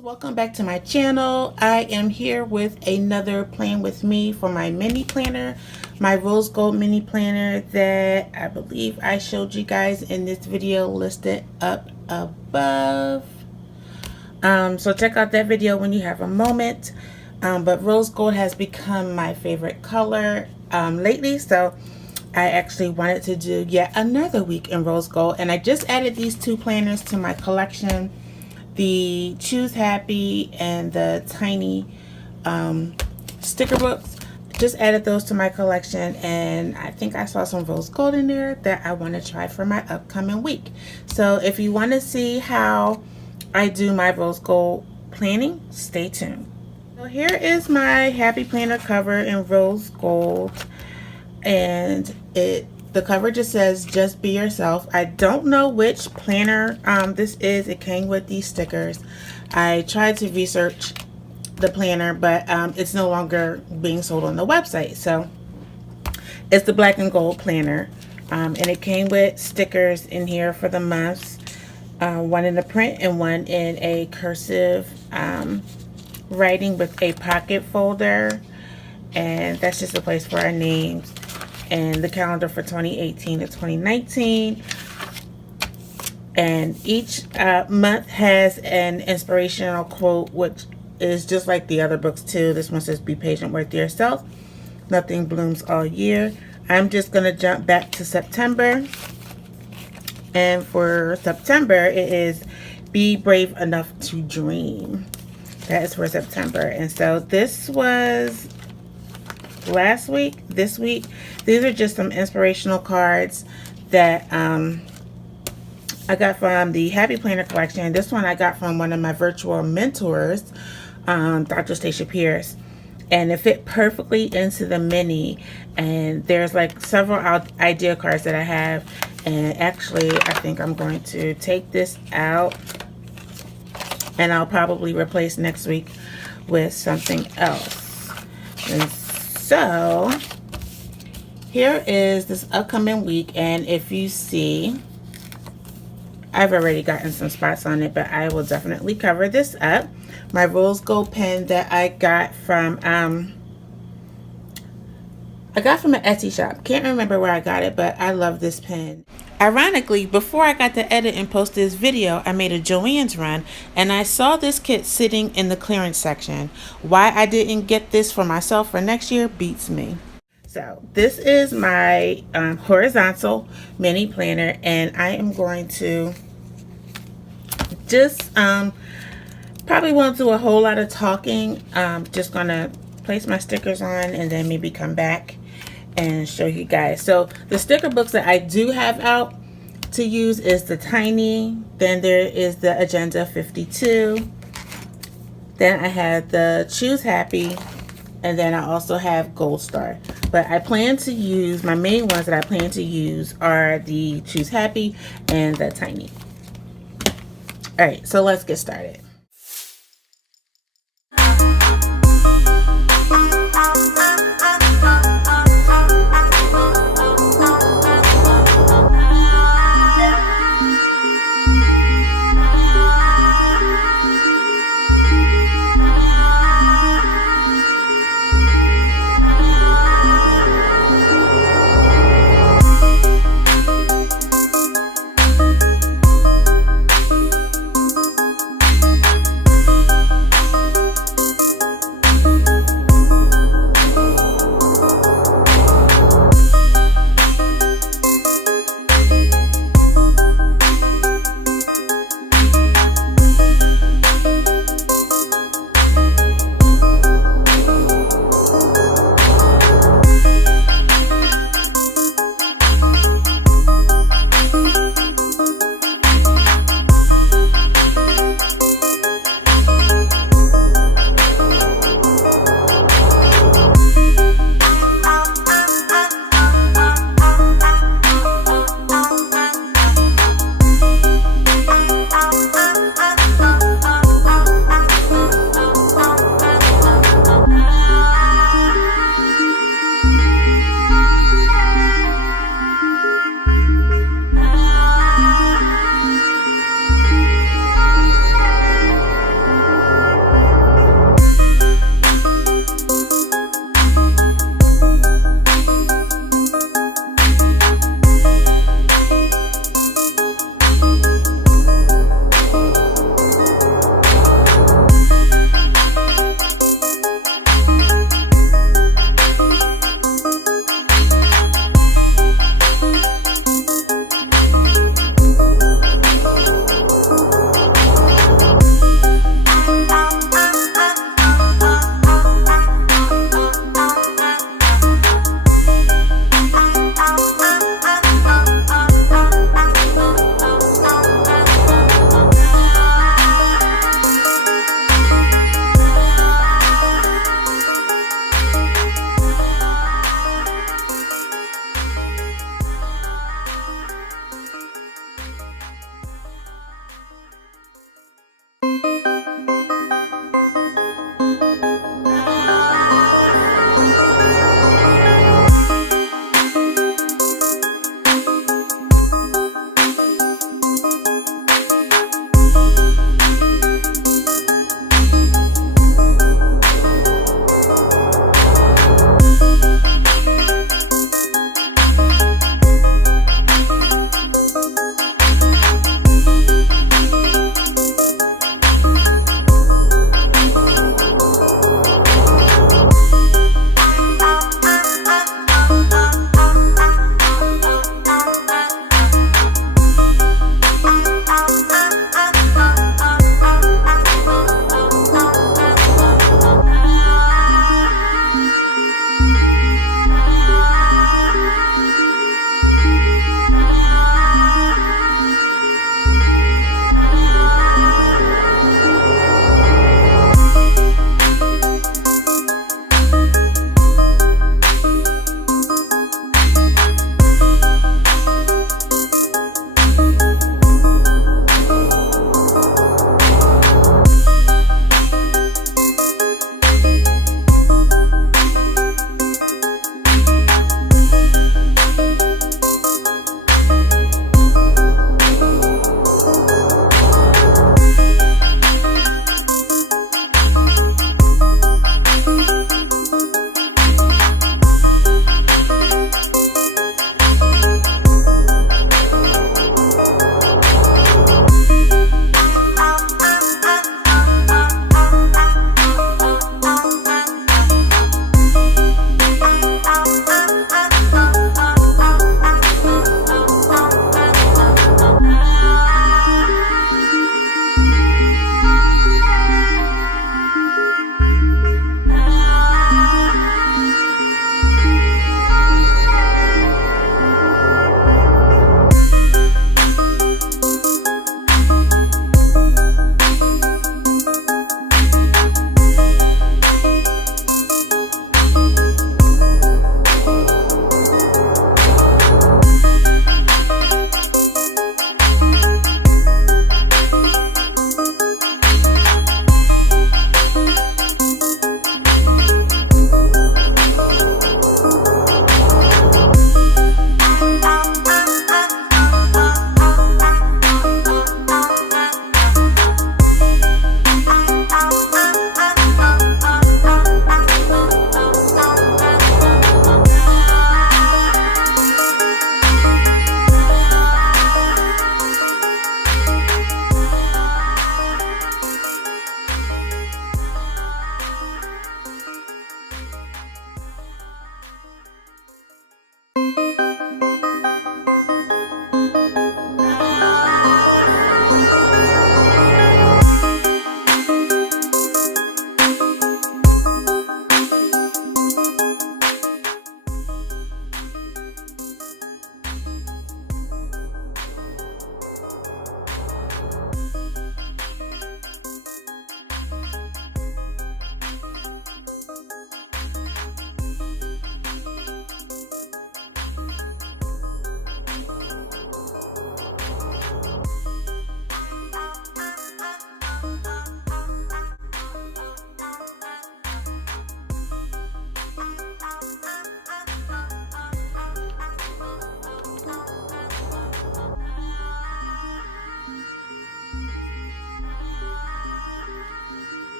Welcome back to my channel. I am here with another plan with me for my mini planner, my rose gold mini planner that I believe I showed you guys in this video listed up above. So check out that video when you have a moment. But rose gold has become my favorite color lately, so I actually wanted to do yet another week in rose gold, and I just added these two planners to my collection. The Choose Happy and the tiny sticker books. Just added those to my collection, and I think I saw some rose gold in there that I want to try for my upcoming week. So if you want to see how I do my rose gold planning, stay tuned. So here is my happy planner cover in rose gold, and the cover just says just be yourself. I don't know which planner this is. It came with these stickers. I tried to research the planner, but it's no longer being sold on the website. So it's the black and gold planner, and it came with stickers in here for the months, one in a print and one in a cursive writing with a pocket folder, and that's just a place for our names, and the calendar for 2018 to 2019. And each month has an inspirational quote, which is just like the other books too. This one says, be patient with yourself. Nothing blooms all year. I'm just going to jump back to September. And for September, it is be brave enough to dream. That is for September. And so this was last week. This week, these are just some inspirational cards that I got from the Happy Planner collection. This one I got from one of my virtual mentors, Dr. Stacia Pierce, and it fit perfectly into the mini. And there's like several idea cards that I have, and actually I think I'm going to take this out and I'll probably replace next week with something else. And so here is this upcoming week, and if you see, I've already gotten some spots on it, but I will definitely cover this up. My rose gold pen that I got from an Etsy shop. Can't remember where I got it, but I love this pen. Ironically, before I got to edit and post this video, I made a Joann's run, and I saw this kit sitting in the clearance section. Why I didn't get this for myself for next year beats me. So this is my horizontal mini planner, and I am going to just probably won't do a whole lot of talking. Just gonna place my stickers on and then maybe come back and show you guys. So the sticker books that I do have out to use is the tiny, then there is the Agenda 52, then I have the Choose Happy, and then I also have Gold Star. But I plan to use, my main ones that I plan to use are the Choose Happy and the tiny. All right, so let's get started.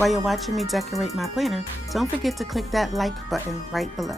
While you're watching me decorate my planner, don't forget to click that like button right below.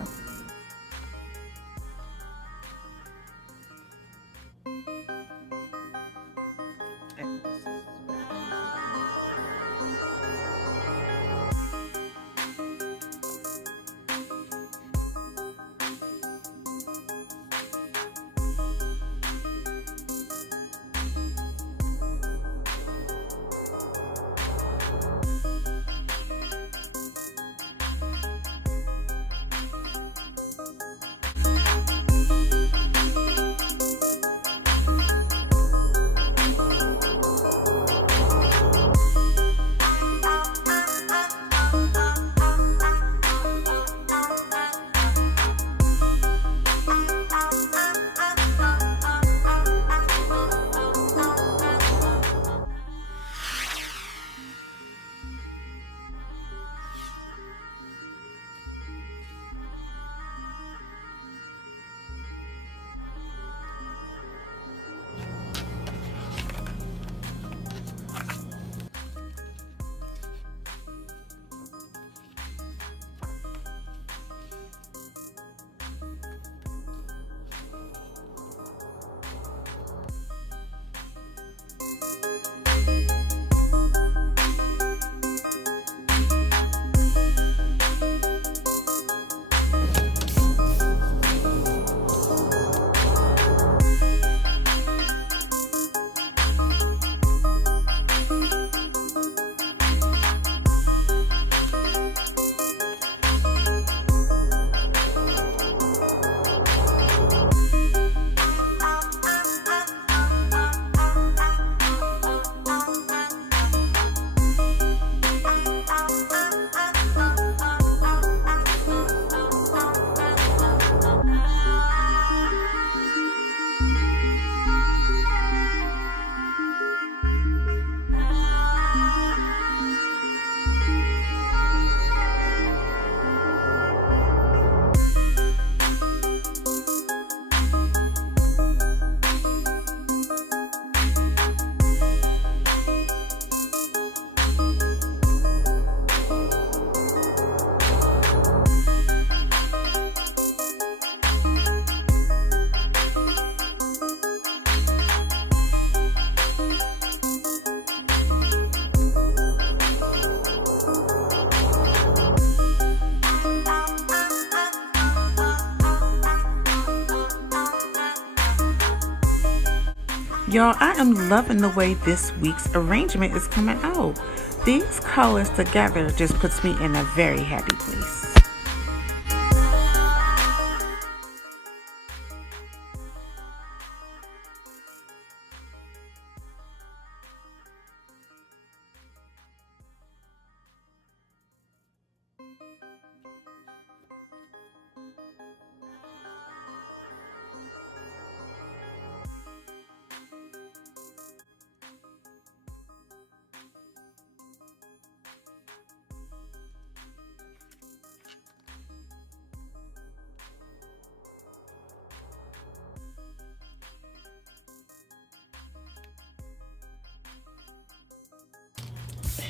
Y'all, I am loving the way this week's arrangement is coming out. These colors together just puts me in a very happy place.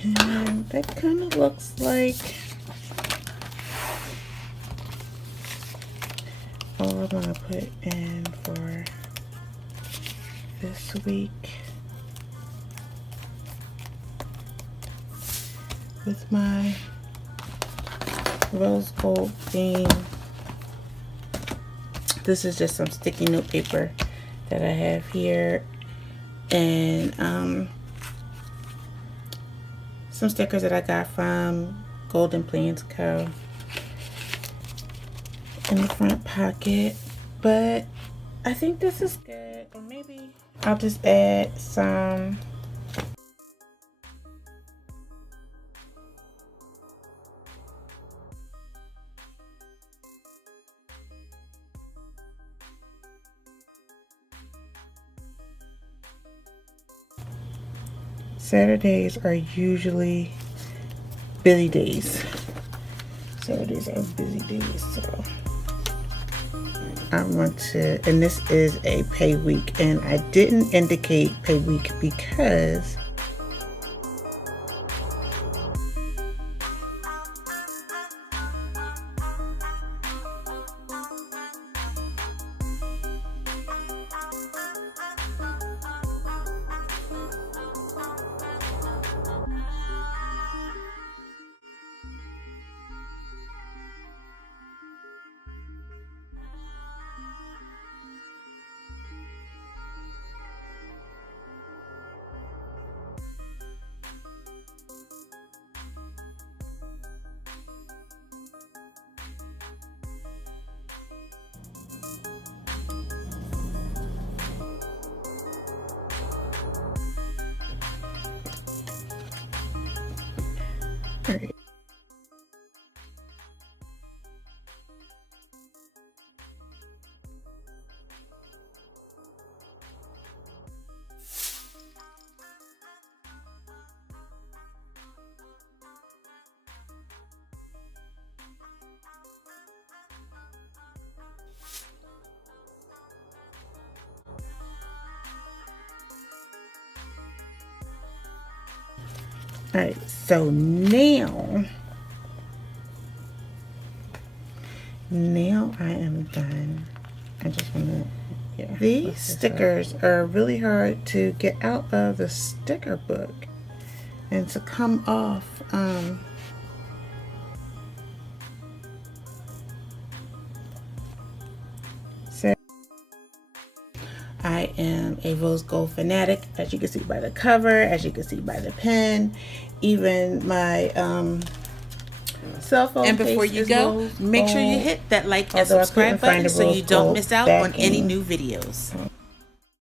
And that kind of looks like all I'm going to put in for this week with my rose gold theme. This is just some sticky note paper that I have here, and some stickers that I got from Golden Plans Co. in the front pocket. But I think this is good, or maybe I'll just add some Saturdays are usually busy days. Saturdays are busy days, so I want to, and this is a pay week, and I didn't indicate pay week because All right, so now I am done. I just want to, yeah. These stickers are really hard to get out of the sticker book and to come off. So I am a rose gold fanatic, as you can see by the cover, as you can see by the pen, even my cell phone. And before you go, make sure you hit that like and subscribe button so you don't miss out on any new videos.